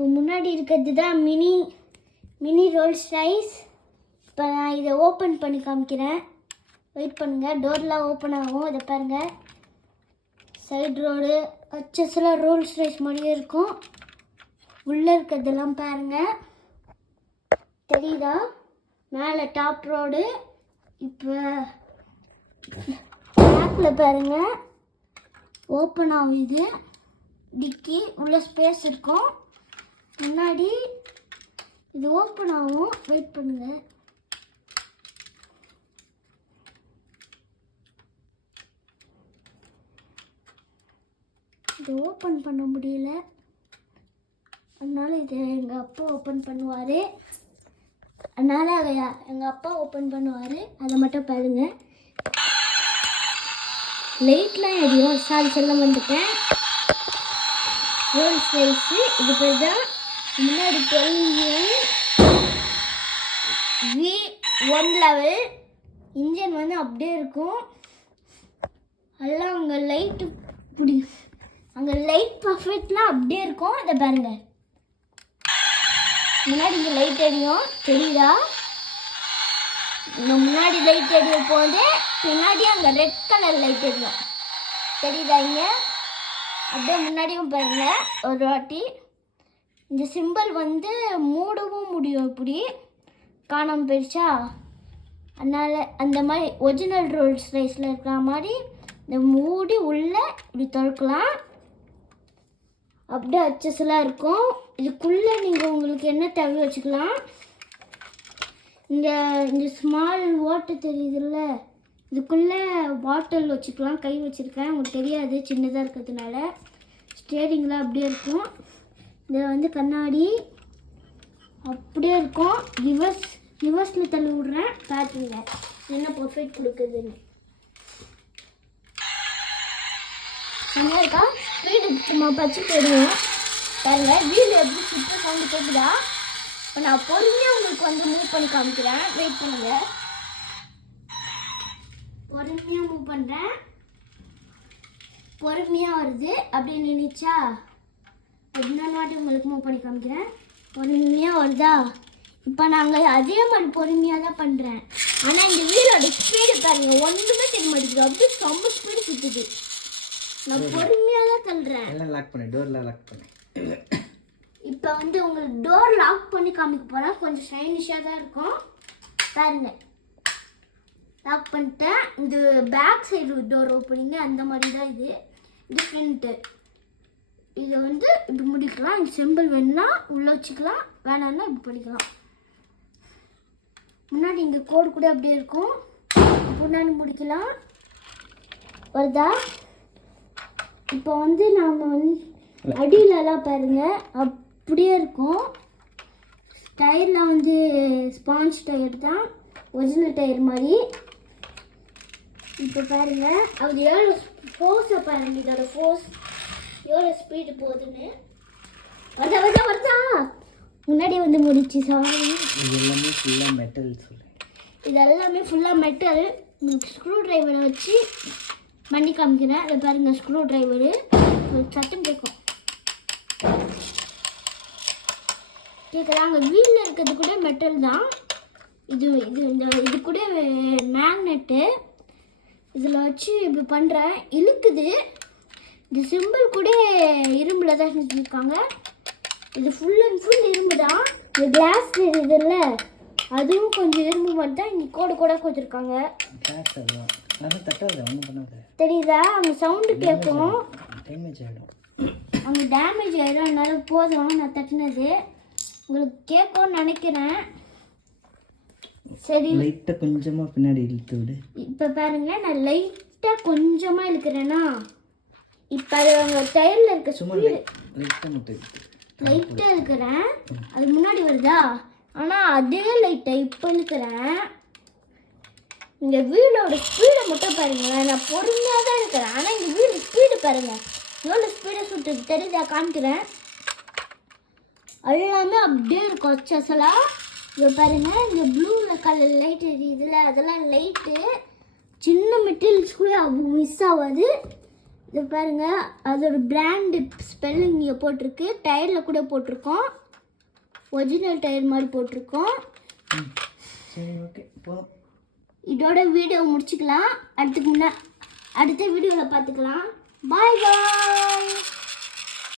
இப்போ முன்னாடி இருக்கிறது தான் மினி ரோல்ஸ் ரைஸ். இப்போ நான் இதை ஓப்பன் பண்ணி காமிக்கிறேன். வெயிட் பண்ணுங்கள். டோர்லாம் ஓப்பன் ஆகும். இதை பாருங்கள். சைடு ரோடு அச்சஸ்லாம் ரோல்ஸ் ரைஸ் மாதிரியே இருக்கும். உள்ளே இருக்கிறதெல்லாம் பாருங்கள். தெரியுதா? மேலே டாப் ரோடு. இப்போ பேக்கில் பாருங்கள் ஓப்பன் ஆகுது. டிக்கி உள்ள ஸ்பேஸ் இருக்கும். முன்னாடி இது ஓப்பன் ஆகும். வெயிட் பண்ணுங்க. இது ஓப்பன் பண்ண முடியல, அதனால இதை எங்கள் அப்பா ஓப்பன் பண்ணுவார். அதை மட்டும் பாருங்க. லைட்லாம் எரியும். சொல்ல வந்துட்டேன். ரோல்ஸ் ரைஸு இது பேர் தான். முன்னாடி V1 லெவல் இன்ஜின் வந்து அப்படியே இருக்கும். எல்லாம் அங்கே லைட்டு அங்கே லைட் பர்ஃபெக்ட்லாம் அப்படியே இருக்கும். அதை பாருங்க. முன்னாடி இங்கே லைட் எரியும். தெரியுதா? இங்கே முன்னாடி லைட் எரியும் போது பின்னாடி அங்கே ரெட் கலர் லைட் எரியும். தெரியுதா? இங்கே அப்படியே முன்னாடியும் பாருங்க ஒரு வாட்டி. இந்த சிம்பிள் வந்து மூடவும் முடியும். இப்படி காணாமல் போயிடுச்சா, அதனால் அந்த மாதிரி ஒரிஜினல் ரோல்ஸ் ரைஸில் இருக்கிற மாதிரி இந்த மூடி உள்ளே இப்படி திறக்கலாம். அப்படியே அச்சஸ்லாம் இருக்கும். இதுக்குள்ளே நீங்கள் உங்களுக்கு என்ன தேவை வச்சுக்கலாம். இந்த ஸ்மால் வாட்டர் தெரியுதுல்ல, இதுக்குள்ளே பாட்டில் வச்சுக்கலாம். கை வச்சுருக்கேன், உங்களுக்கு தெரியாது சின்னதாக இருக்கிறதுனால. ஸ்டேரிங்லாம் அப்படியே இருக்கும். இதில் வந்து கண்ணாடி அப்படியே இருக்கும். ரிவர்ஸில் தள்ளி விட்றேன். பார்த்துங்க என்ன பர்ஃபெக்ட் கொடுக்குதுன்னு. நல்லா இருக்கா? ஸ்பீடு சும்மா பச்சு போயிடுவோம். பாருங்க வீடு எப்படி சுற்ற சவுண்டு கேட்குதா? இப்போ நான் பொறுமையாக உங்களுக்கு வந்து மூவ் பண்ணி காமிக்கிறேன். வெயிட் பண்ணுங்க. பொறுமையாக மூவ் பண்ணுறேன். பொறுமையாக வருது. அப்படின்னு நினைச்சா இன்னொரு வாட்டி உங்களுக்கு மூவ் பண்ணி காமிக்கிறேன். பொறுமையாக வருதா? இப்போ நாங்கள் அதே மாதிரி பொறுமையாக தான் பண்ணுறேன். ஆனால் இந்த வீலோட ஸ்பீடு பாருங்கள், ஒன்றுமே தெரிய மாட்டேங்குது. அப்படியே ரொம்ப ஸ்பீடு சுற்றுது. நான் பொறுமையாக தான் தள்ளுறேன். டோர்லாம் லாக் பண்ணு. இப்போ வந்து உங்களுக்கு டோர் லாக் பண்ணி காமிக்க போகிறேன். கொஞ்சம் ஷைனிஷாக தான் இருக்கும். பாருங்க, லாக் பண்ணிட்டேன். இந்த பேக் சைடு டோர் ஓப்பனிங்க அந்த மாதிரி தான் இது. இது ஃப்ரண்ட்டு. இதை வந்து இப்படி முடிக்கலாம். இந்த சிம்பிள் வேணுன்னா உள்ளே வச்சுக்கலாம், வேணான்னா இப்படி பண்ணிக்கலாம். முன்னாடி இங்கே கோடு கூட அப்படியே இருக்கும். முன்னாடி முடிக்கலாம். வருதா? இப்போ வந்து நாம் வந்து அடியிலலாம் பாருங்க அப்படியே இருக்கும். டயரில் வந்து ஸ்பாஞ்ச் டயர் தான், ஒரிஜினல் டயர் மாதிரி. இப்போ பாருங்க அது எவ்வளோ ஃபோர்ஸை பாருங்க. இதோட ஃபோர்ஸ் எவ்வளோ ஸ்பீடு போகுதுன்னு. வருதா? முன்னாடி வந்து முடிச்சு. சாரி, இதெல்லாமே ஃபுல்லாக மெட்டல். இதெல்லாமே ஃபுல்லாக மெட்டல். ஸ்க்ரூ டிரைவரை வச்சு பண்ணி காமிக்கிறேன். அதை பாருங்கள். ஸ்க்ரூ டிரைவரு சத்தம் கேட்கும். கேட்குறா? அங்கே வீலில் இருக்கிறது கூட மெட்டல் தான். இது கூட மேக்னெட்டு. இதில் வச்சு இப்படி பண்ணுறேன். இழுக்குது. இந்த சிம்பிள் கூட இரும்பில் தான் செஞ்சுருக்காங்க. இது ஃபுல் அண்ட் ஃபுல் இரும்பு தான். இந்த கிளாஸ் இதில் அதுவும் கொஞ்சம் இரும்பு மாதிரி தான். இங்கே கோடு கூட கொடுத்துருக்காங்க. தெரியுதா? அங்கே சவுண்டு கேட்கும். அங்கே டேமேஜ் ஆகிடும். அதனால போதும் நான் தட்டினது உங்களுக்கு கேட்கும்னு நினைக்கிறேன். சரி, லைட்டாக கொஞ்சமாக பின்னாடி இழுத்து விடு. இப்போ பாருங்க, நான் லைட்டாக கொஞ்சமாக இழுக்கிறேன்னா இப்போ அது அவங்க டயரில் இருக்க ஸ்பீடு லைட்டாக இருக்கிறேன். அது முன்னாடி வருதா? ஆனால் அதே லைட்டாக இப்போ இழுக்கிறேன். இந்த வீலோட ஸ்பீடை மட்டும் பாருங்களேன். நான் பொறுமையாக தான் இருக்கிறேன். ஆனால் இந்த வீடு ஸ்பீடு பாருங்கள் எவ்வளோ ஸ்பீடை சுட்டு. தெரியுதா? காமிக்கிறேன். எல்லாமே அப்படியே இருக்கும் அச்சசலாக. இப்போ பாருங்கள், இந்த ப்ளூ கலர் லைட் எரியுதுல, அதெல்லாம் லைட்டு. சின்ன மெட்டீரியல்ஸ் கூட மிஸ் ஆகாது. இது பாருங்க, அதோட பிராண்டு ஸ்பெல்லிங் இங்கே போட்டிருக்கு. டயரில் கூட போட்டிருக்கோம். ஒரிஜினல் டயர் மாதிரி போட்டிருக்கோம். சரி ஓகே போதும். இதோட வீடியோ முடிச்சுக்கலாம். அடுத்த வீடியோவில் பார்த்துக்கலாம். பாய் பாய்.